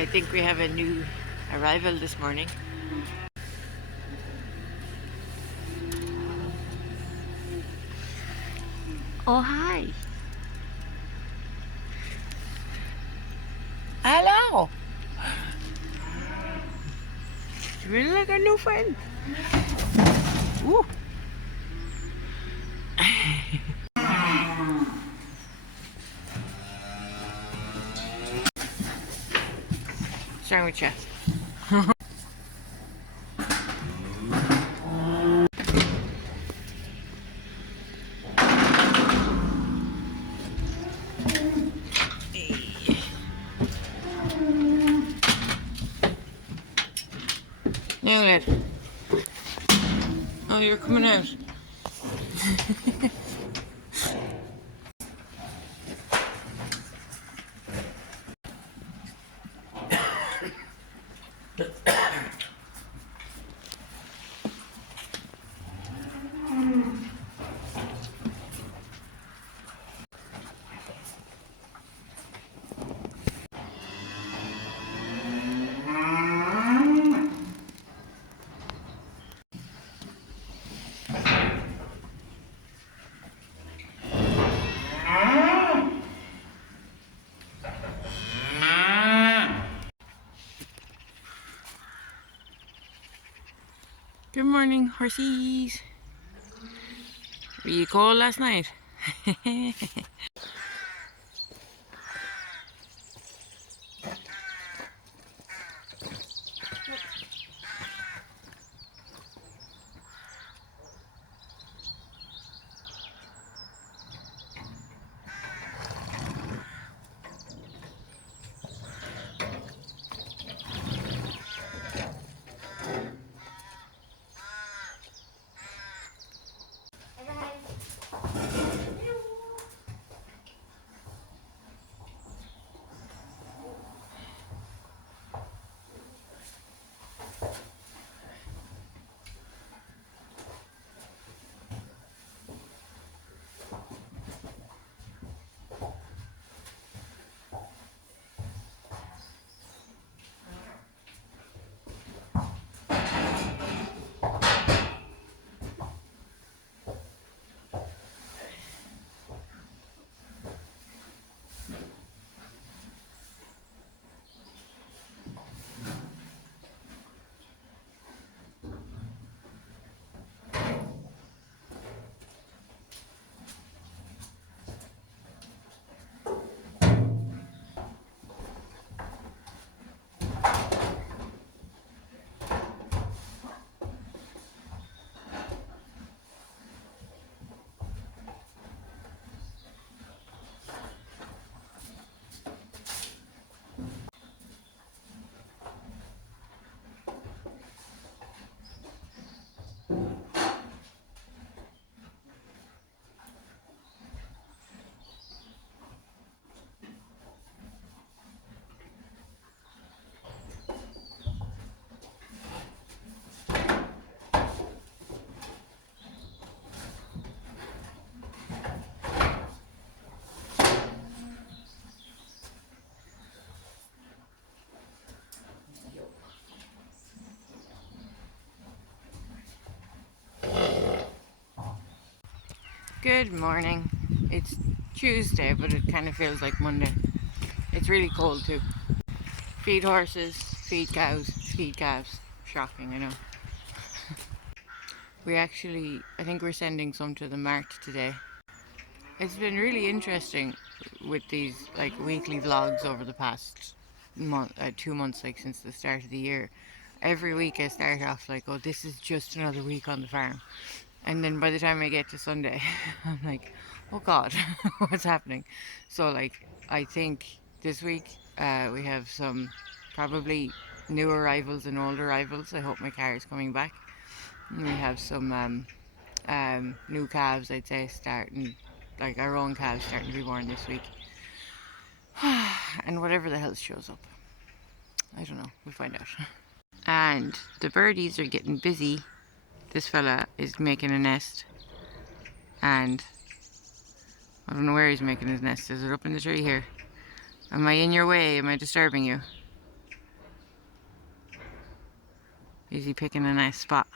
I think we have a new arrival this morning. Oh, hi. Hello. You really like our new friend. Ooh. What's wrong with you? Now then. Oh, you're coming out. Good morning, horsies. Were you cold last night? Good morning. It's Tuesday, but it kind of feels like Monday. It's really cold too. Feed horses, feed cows, feed calves. Shocking, I know. I think we're sending some to the mart today. It's been really interesting with these like weekly vlogs over the past 2 months, like since the start of the year. Every week I start off like, oh, this is just another week on the farm. And then by the time I get to Sunday, I'm like, oh God, what's happening? So like, I think this week we have some probably new arrivals and old arrivals. I hope my car is coming back. And we have some new calves, I'd say, starting, like our own calves starting to be born this week. And whatever the hell shows up. I don't know, we'll find out. And the birdies are getting busy. This fella is making a nest, and I don't know where he's making his nest. Is it up in the tree here? Am I in your way? Am I disturbing you? Is he picking a nice spot?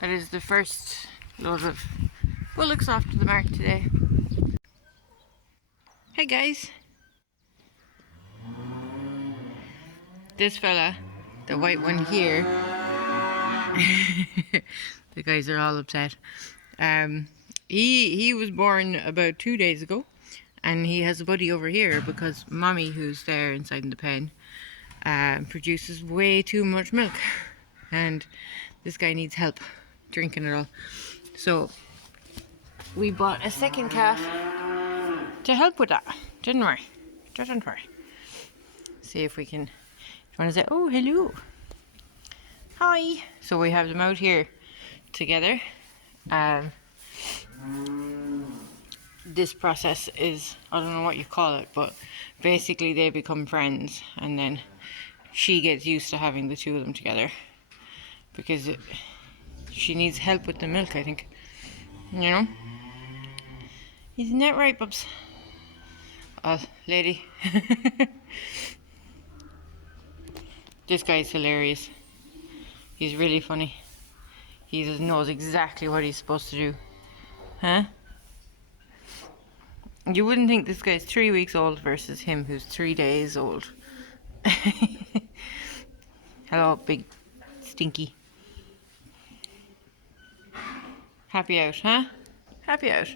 That is the first load of bullocks off to the mark today. Hey guys! This fella, the white one here, the guys are all upset. He was born about 2 days ago, and he has a buddy over here because mommy, who's there inside in the pen, produces way too much milk, and this guy needs help drinking it all. So we bought a second calf to help with that, didn't we? Didn't we? See if we can. You want to say, oh, hello, hi. So we have them out here together. This process is, I don't know what you call it, but basically they become friends, and then she gets used to having the two of them together because she needs help with the milk, I think. You know? Isn't that right, Bubs? Oh, lady. This guy's hilarious. He's really funny. He just knows exactly what he's supposed to do. Huh? You wouldn't think this guy's 3 weeks old versus him who's 3 days old. Hello, big stinky. Happy out, huh? Happy out.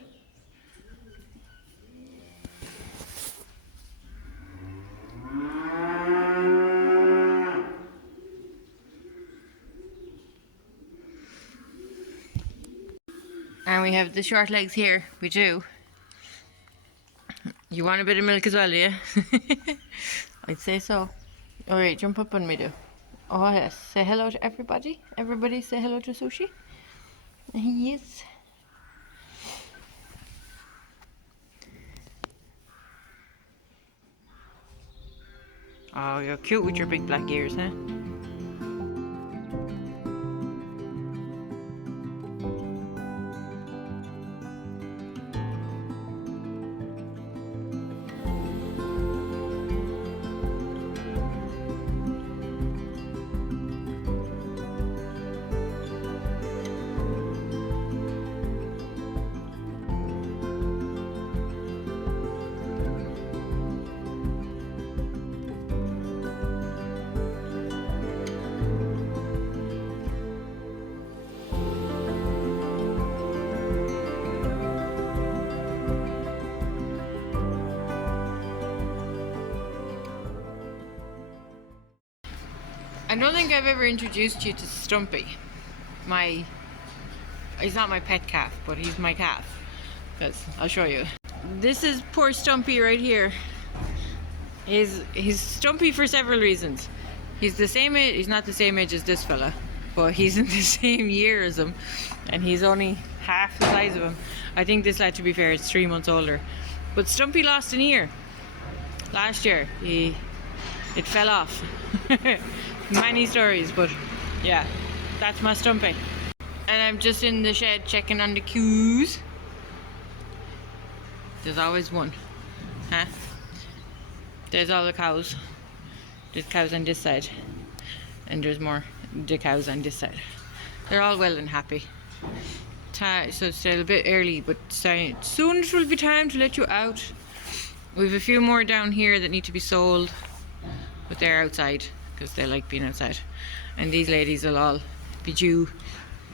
And we have the short legs here. We do. You want a bit of milk as well, do you? I'd say so. Alright, jump up on me, do. Oh yes, say hello to everybody. Everybody say hello to Sushi. Yes. Oh, you're cute with your big black ears, huh? I don't think I've ever introduced you to Stumpy. He's not my pet calf, but he's my calf. Because I'll show you. This is poor Stumpy right here. He's Stumpy for several reasons. He's the same age, he's not the same age as this fella, but he's in the same year as him, and he's only half the size of him. I think this lad, to be fair, is 3 months older. But Stumpy lost an ear last year. It fell off. Many stories, but yeah, that's my Stumpy. And I'm just in the shed checking on the cows. There's always one, huh? There's all the cows. There's cows on this side, and there's more the cows on this side. They're all well and happy. So it's still a bit early, but soon it will be time to let you out. We've a few more down here that need to be sold, but they're outside because they like being outside. And these ladies will all be due.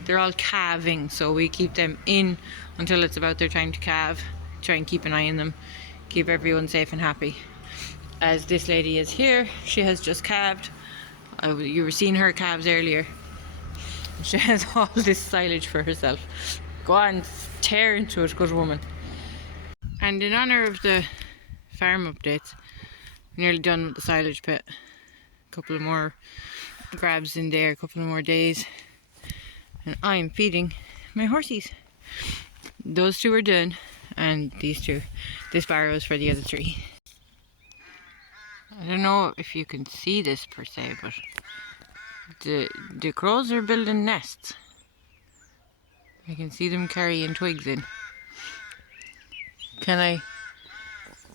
They're all calving, so we keep them in until it's about their time to calve. Try and keep an eye on them, keep everyone safe and happy. As this lady is here, she has just calved. You were seeing her calves earlier. She has all this silage for herself. Go on, tear into it, good woman. And in honour of the farm updates, nearly done with the silage pit. A couple of more grabs in there, a couple of more days. And I'm feeding my horsies. Those two are done, and these two. This barrow is for the other three. I don't know if you can see this per se, but the crows are building nests. I can see them carrying twigs in.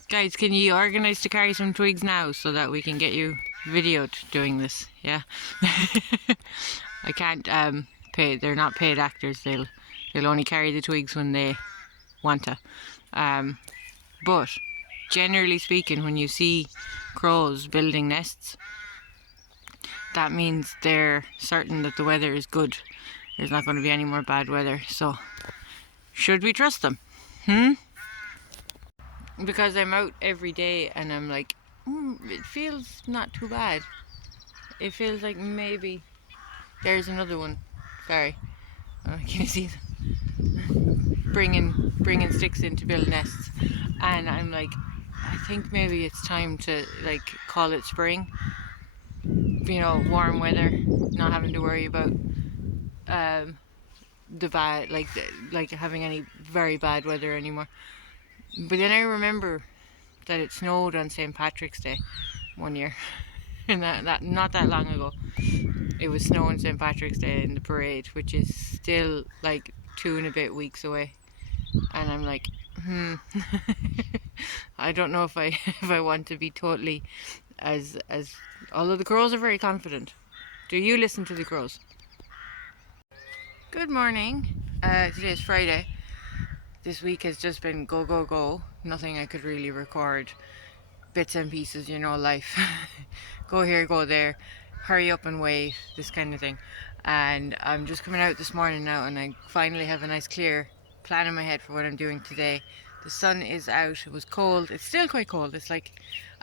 Guys, can you organise to carry some twigs now so that we can get you videoed doing this? Yeah. I can't pay. They're not paid actors. They'll only carry the twigs when they want to. But generally speaking, when you see crows building nests, that means they're certain that the weather is good. There's not going to be any more bad weather. So, should we trust them? Because I'm out every day and I'm like, it feels not too bad. It feels like maybe there's another one. Sorry, can you see them? Bringing sticks in to build nests, and I'm like, I think maybe it's time to like call it spring. You know, warm weather, not having to worry about the bad, like having any very bad weather anymore. But then I remember that it snowed on St. Patrick's Day one year, and that not that long ago. It was snowing St. Patrick's Day in the parade, which is still like 2 and a bit weeks away. And I'm like, I don't know if I want to be totally as although the crows are very confident. Do you listen to the crows? Good morning. Today is Friday. This week has just been go, go, go. Nothing I could really record. Bits and pieces, you know, life. Go here, go there. Hurry up and wait. This kind of thing. And I'm just coming out this morning now, and I finally have a nice clear plan in my head for what I'm doing today. The sun is out. It was cold. It's still quite cold. It's like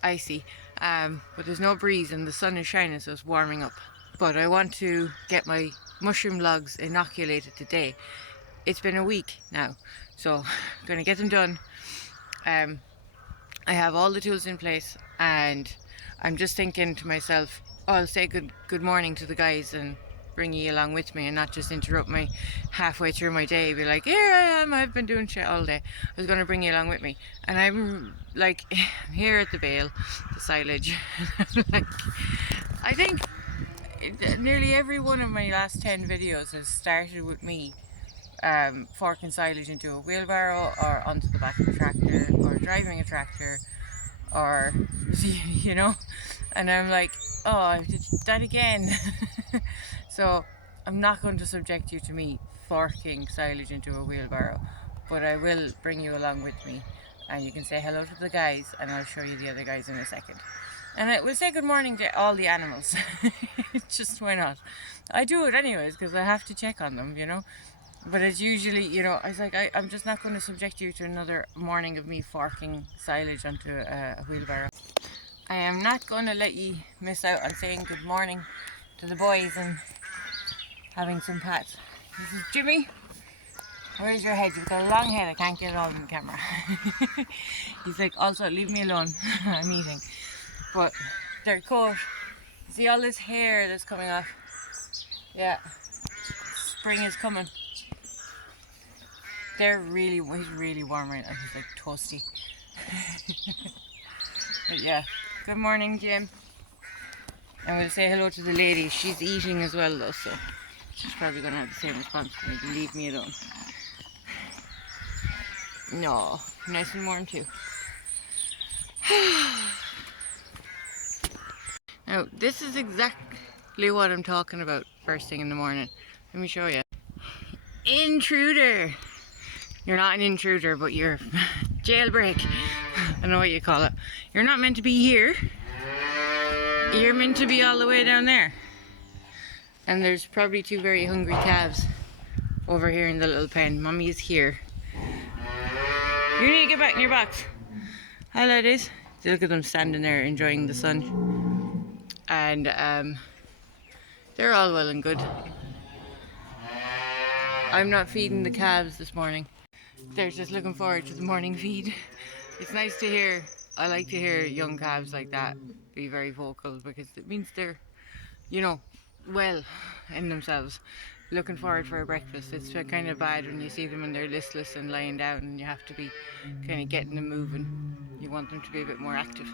icy. But there's no breeze and the sun is shining, so it's warming up. But I want to get my mushroom logs inoculated today. It's been a week now, so I'm going to get them done. I have all the tools in place, and I'm just thinking to myself, I'll say good morning to the guys and bring you along with me, and not just interrupt me halfway through my day, be like, here I am, I've been doing shit all day. I was going to bring you along with me, and I'm like here at the bale, the silage. Like, I think nearly every one of my last 10 videos has started with me forking silage into a wheelbarrow or onto the back of a tractor or driving a tractor, or you know, and I'm like, oh, I did that again. So I'm not going to subject you to me forking silage into a wheelbarrow, but I will bring you along with me, and you can say hello to the guys, and I'll show you the other guys in a second. And I will say good morning to all the animals. Just why not? I do it anyways because I have to check on them, you know. But it's usually, you know, I was like, I'm just not going to subject you to another morning of me forking silage onto a wheelbarrow. I am not going to let you miss out on saying good morning to the boys and having some pats. This is Jimmy. Where's your head? You've got a long head. I can't get it all in the camera. He's like, also, leave me alone. I'm eating. But their coat, see all this hair that's coming off? Yeah, spring is coming. He's really warm right now. He's like toasty. But yeah, good morning, Jim. And we'll say hello to the lady. She's eating as well though, so she's probably going to have the same response to me, to leave me alone. No, nice and warm too. Now, this is exactly what I'm talking about first thing in the morning. Let me show you. Intruder! You're not an intruder, but you're jailbreak. I don't know what you call it. You're not meant to be here. You're meant to be all the way down there. And there's probably 2 very hungry calves over here in the little pen. Mommy is here. You need to get back in your box. Hi, ladies. Look at them standing there enjoying the sun. And they're all well and good. I'm not feeding the calves this morning. They're just looking forward to the morning feed. It's nice to hear. I like to hear young calves like that be very vocal, because it means they're, you know, well in themselves, looking forward for a breakfast. It's kind of bad when you see them and they're listless and lying down, and you have to be kind of getting them moving. You want them to be a bit more active.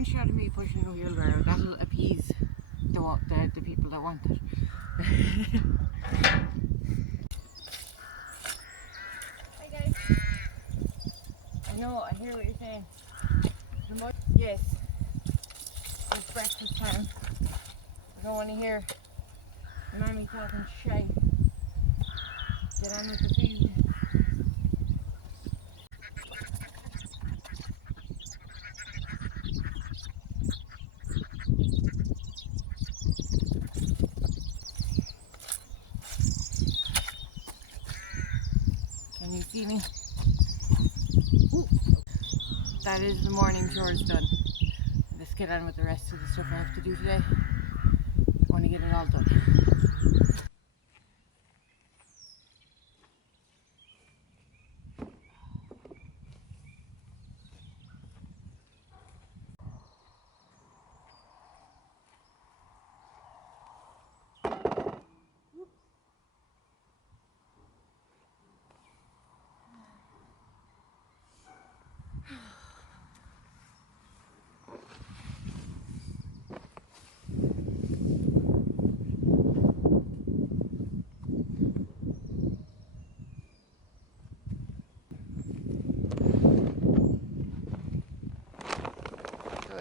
one shot of me pushing a wheelbarrow. That'll appease the people that want it. Hi guys. I know, I hear what you're saying. Yes. It's breakfast time. I don't want to hear Mammy talking shite. Get on with the food. Can you see me? Ooh. That is the morning chores done. Let's get on with the rest of the stuff I have to do today. I want to get it all done.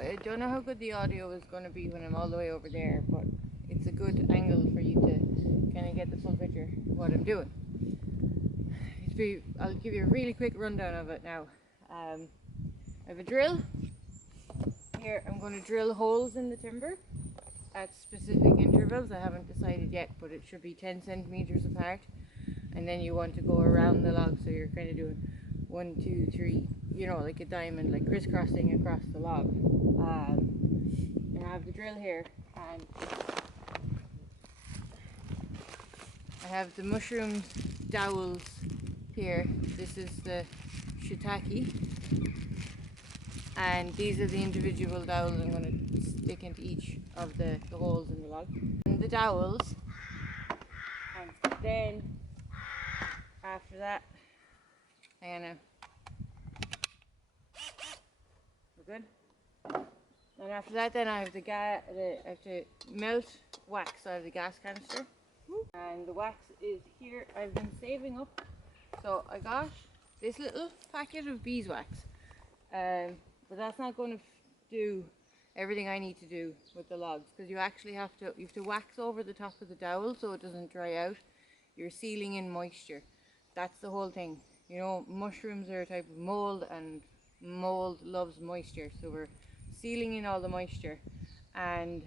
I don't know how good the audio is going to be when I'm all the way over there, but it's a good angle for you to kind of get the full picture of what I'm doing. I'll give you a really quick rundown of it now. I have a drill. Here I'm going to drill holes in the timber at specific intervals. I haven't decided yet, but it should be 10 centimeters apart. And then you want to go around the log, so you're kind of doing 1, 2, 3, you know, like a diamond, like crisscrossing across the log. And I have the drill here, and I have the mushroom dowels here. This is the shiitake, and these are the individual dowels I'm going to stick into each of the holes in the log. And the dowels, and then after that, hang on now. We're good? And after that, then I have I have to melt wax out of the gas canister. And the wax is here. I've been saving up. So I got this little packet of beeswax. But that's not going to do everything I need to do with the logs, because you actually have to wax over the top of the dowel so it doesn't dry out. You're sealing in moisture. That's the whole thing. You know, mushrooms are a type of mold, and mold loves moisture, so we're sealing in all the moisture. And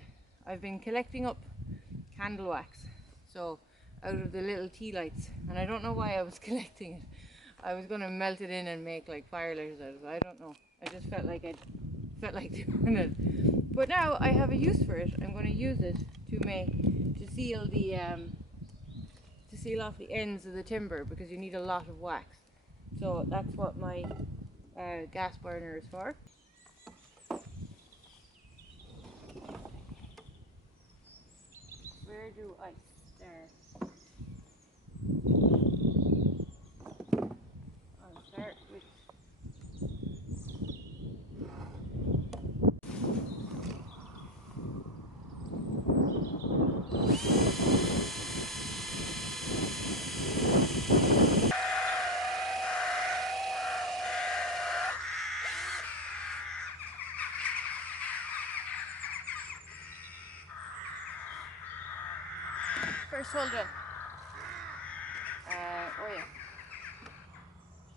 I've been collecting up candle wax, so out of the little tea lights, and I don't know why I was collecting it. I was going to melt it in and make like fire lighters out of it. I don't know, I just felt like doing it. But now I have a use for it. I'm going to use it to seal the to seal off the ends of the timber, because you need a lot of wax. So that's what my gas burner is for. Where do I start? I'll start with first hole done. Oh yeah.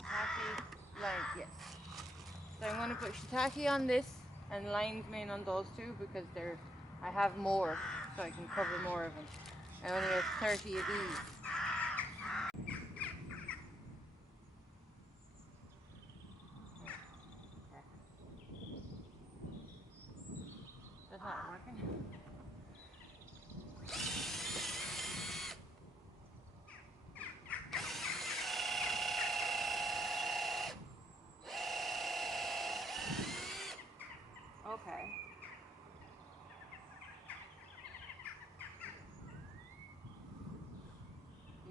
Shiitake lines, yes. So I'm going to put shiitake on this and lines main on those two, because I have more, so I can cover more of them. I only have 30 of these. That's not working. Okay.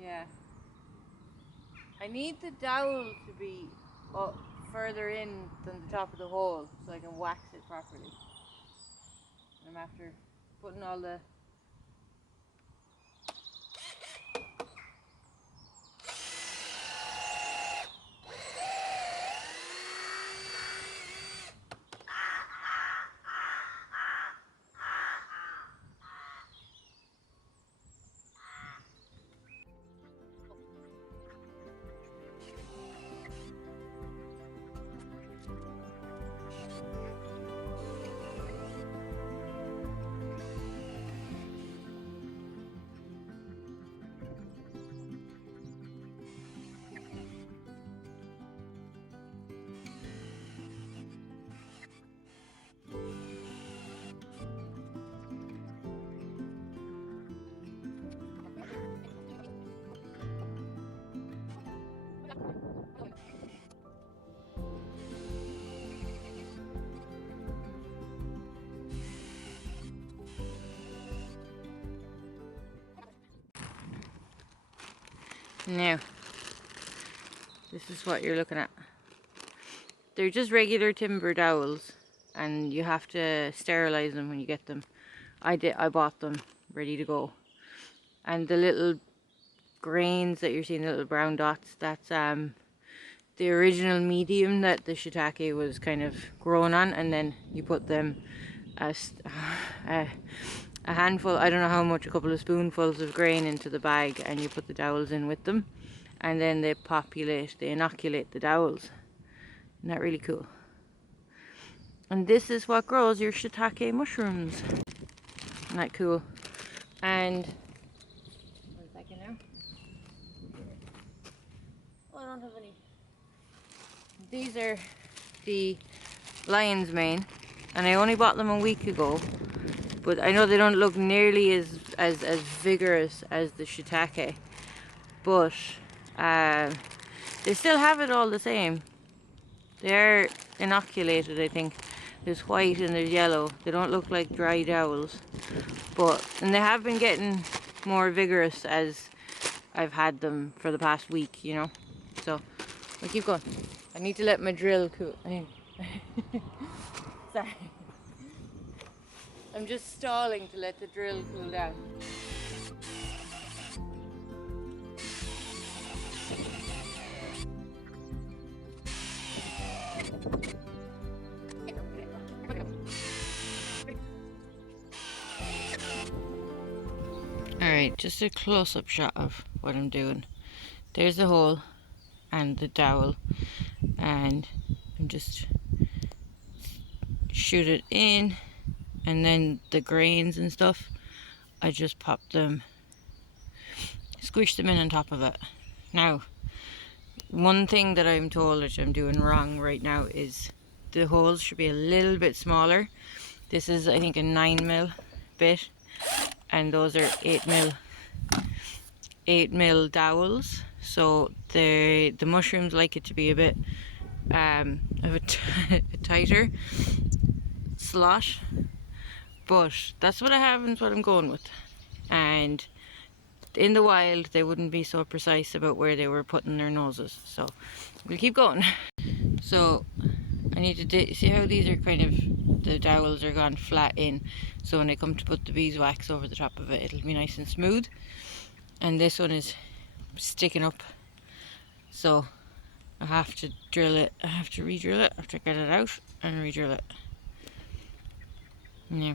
Yeah. I need the dowel to be up further in than the top of the hole so I can wax it properly. I'm after putting all the Now, this is what you're looking at. They're just regular timber dowels, and you have to sterilize them when you get them. I bought them ready to go. And the little grains that you're seeing, the little brown dots, that's the original medium that the shiitake was kind of grown on, and then you put them as a handful, I don't know how much, a couple of spoonfuls of grain into the bag, and you put the dowels in with them, and then they inoculate the dowels. Isn't that really cool? And this is what grows your shiitake mushrooms. Isn't that cool? And 1 second now. Oh, I don't have any. These are the lion's mane, and I only bought them a week ago. But I know they don't look nearly as vigorous as the shiitake, but they still have it all the same. They're inoculated, I think. There's white and there's yellow. They don't look like dry dowels, and they have been getting more vigorous as I've had them for the past week, you know. So I'll keep going. I need to let my drill cool. Sorry. I'm just stalling to let the drill cool down. Alright, just a close-up shot of what I'm doing. There's the hole and the dowel, and I'm just shoot it in, and then the grains and stuff, I just pop them, squish them in on top of it. Now, one thing that I'm told that I'm doing wrong right now is the holes should be a little bit smaller. This is, I think, a 9mm bit, and those are 8mm dowels. So the mushrooms like it to be a bit of a tighter slot, but that's what I have and what I'm going with. And in the wild they wouldn't be so precise about where they were putting their noses, so we'll keep going. So I need to see how these are kind of, the dowels are gone flat in, so when I come to put the beeswax over the top of it, it'll be nice and smooth. And this one is sticking up, so I have to drill it. I have to re-drill it. I have to get it out and re-drill it. Yeah.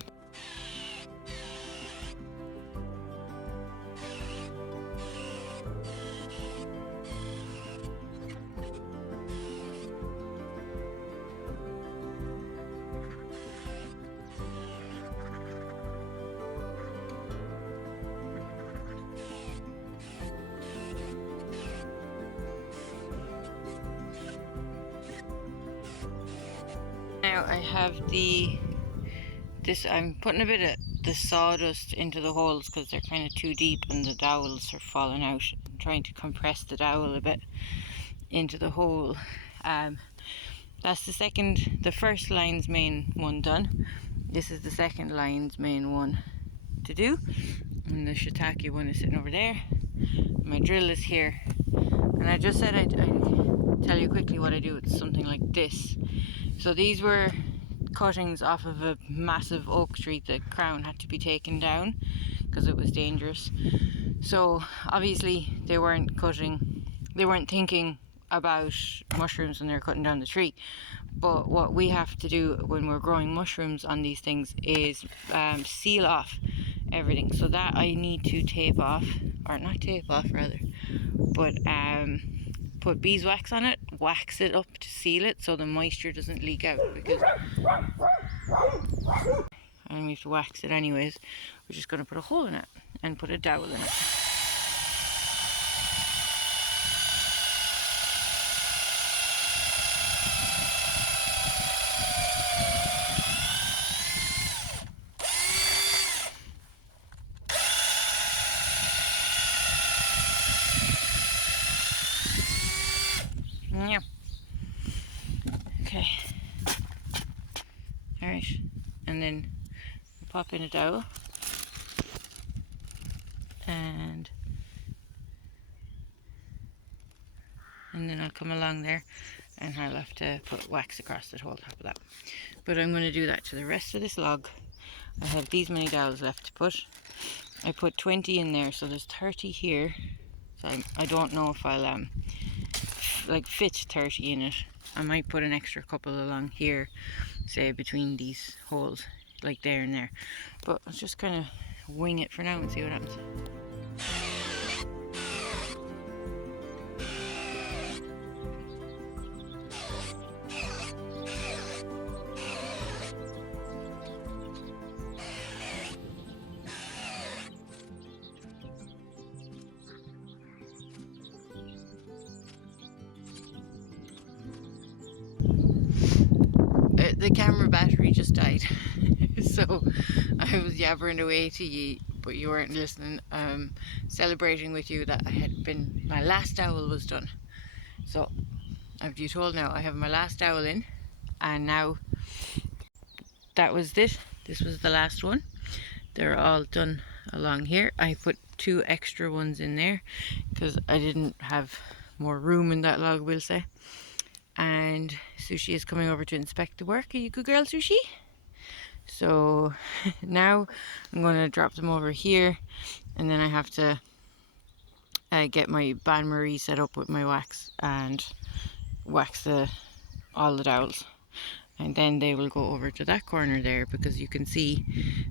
Now I have I'm putting a bit of the sawdust into the holes because they're kind of too deep and the dowels are falling out. I'm trying to compress the dowel a bit into the hole. That's the first lion's mane one done. This is the second lion's mane one to do. And the shiitake one is sitting over there. My drill is here. And I just said I'd tell you quickly what I do. It's something like this. So these were cuttings off of a massive oak tree. The crown had to be taken down because it was dangerous. So obviously they weren't thinking about mushrooms when they're cutting down the tree. But what we have to do when we're growing mushrooms on these things is seal off everything. So that I need to tape off, or not tape off rather, but put beeswax on it, wax it up to seal it so the moisture doesn't leak out, because and we have to wax it anyways. We're just going to put a hole in it and put a dowel in it. Yeah. Okay. Alright. And then pop in a dowel. And then I'll come along there and I'll have to put wax across the whole top of that. But I'm going to do that to the rest of this log. I have these many dowels left to put. I put 20 in there, so there's 30 here. So I don't know if I'll fit 30 in it. I might put an extra couple along here, say between these holes, like there and there. But I'll just kind of wing it for now and see what happens. The camera battery just died, so I was yabbering away to ye, but you weren't listening. Celebrating with you that my last dowel was done. So I've you told now I have my last dowel in, and now that was it. This was the last one. They're all done along here. I put 2 extra ones in there because I didn't have more room in that log, we'll say. And Sushi is coming over to inspect the work. Are you a good girl, Sushi? So now I'm going to drop them over here, and then I have to get my bain-marie set up with my wax and wax all the dowels. And then they will go over to that corner there, because you can see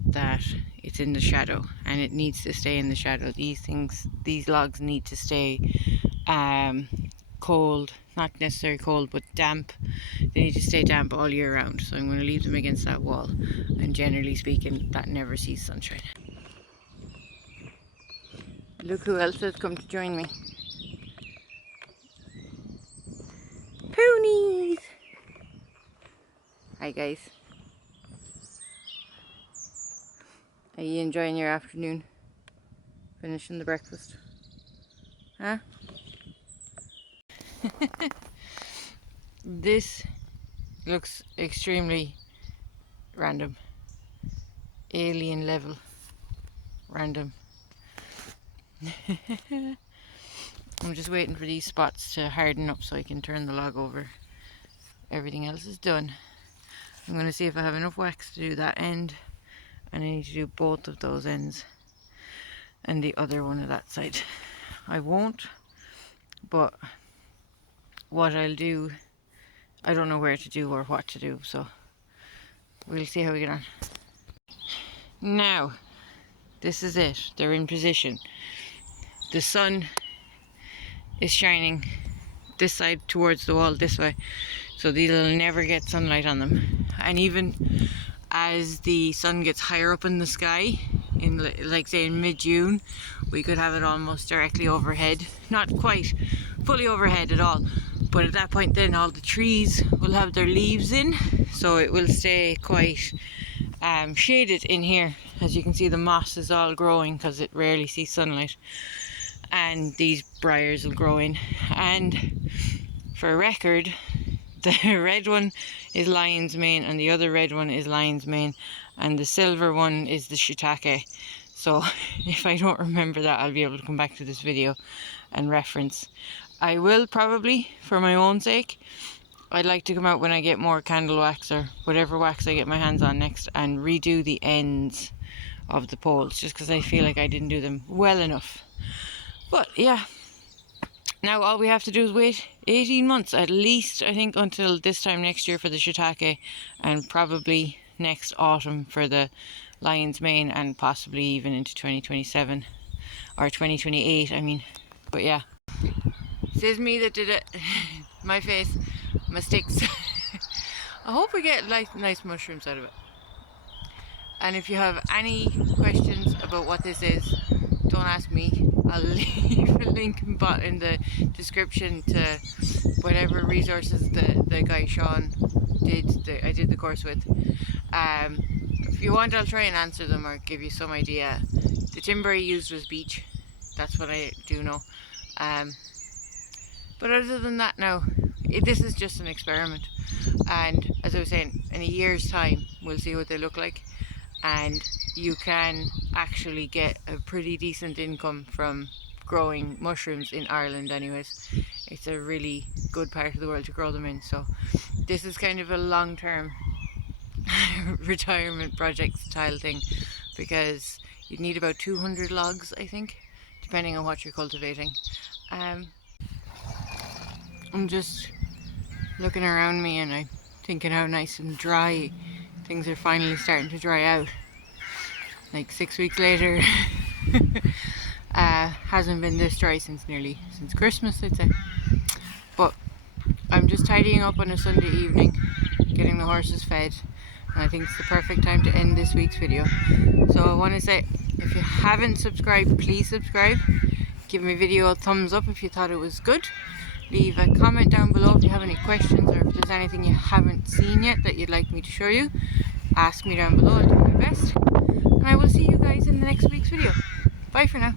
that it's in the shadow and it needs to stay in the shadow. These logs need to stay cold, not necessarily cold, but damp. They need to stay damp all year round. So I'm going to leave them against that wall, and generally speaking that never sees sunshine. Look who else has come to join me. Ponies! Hi guys. Are you enjoying your afternoon? Finishing the breakfast? Huh? This looks extremely random. Alien level random. I'm just waiting for these spots to harden up so I can turn the log over. Everything else is done. I'm going to see if I have enough wax to do that end, and I need to do both of those ends and the other one of that side. I won't, but what I'll do, I don't know where to do or what to do, so we'll see how we get on. Now, this is it. They're in position. The sun is shining this side towards the wall this way, so these will never get sunlight on them. And even as the sun gets higher up in the sky, in like say in mid-June, we could have it almost directly overhead. Not quite fully overhead at all, but at that point then all the trees will have their leaves in, so it will stay quite shaded in here. As you can see, the moss is all growing because it rarely sees sunlight, and these briars will grow in. And for record, the red one is lion's mane and the other red one is lion's mane, and the silver one is the shiitake. So if I don't remember that, I'll be able to come back to this video and reference. I will probably, for my own sake, I'd like to come out when I get more candle wax or whatever wax I get my hands on next and redo the ends of the poles, just because I feel like I didn't do them well enough. But yeah, now all we have to do is wait 18 months at least, I think, until this time next year for the shiitake, and probably next autumn for the lion's mane, and possibly even into 2027 or 2028, I mean. But yeah, says me that did it. My face, my sticks. I hope we get like nice mushrooms out of it. And if you have any questions about what this is, don't ask me. I'll leave a link in the description to whatever resources the guy Sean I did the course with. If you want, I'll try and answer them or give you some idea. The timber he used was beech. That's what I do know. But other than that, no, this is just an experiment. And as I was saying, in a year's time, we'll see what they look like. And you can actually get a pretty decent income from growing mushrooms in Ireland anyways. It's a really good part of the world to grow them in. So this is kind of a long-term retirement project style thing, because you'd need about 200 logs, I think, depending on what you're cultivating. I'm just looking around me and I'm thinking how nice and dry things are finally starting to dry out. Like 6 weeks later. Hasn't been this dry since Christmas, I'd say. But I'm just tidying up on a Sunday evening, getting the horses fed, and I think it's the perfect time to end this week's video. So I want to say, if you haven't subscribed, please subscribe. Give my video a thumbs up if you thought it was good. Leave a comment down below if you have any questions, or if there's anything you haven't seen yet that you'd like me to show you. Ask me down below, I'll do my best. And I will see you guys in the next week's video. Bye for now.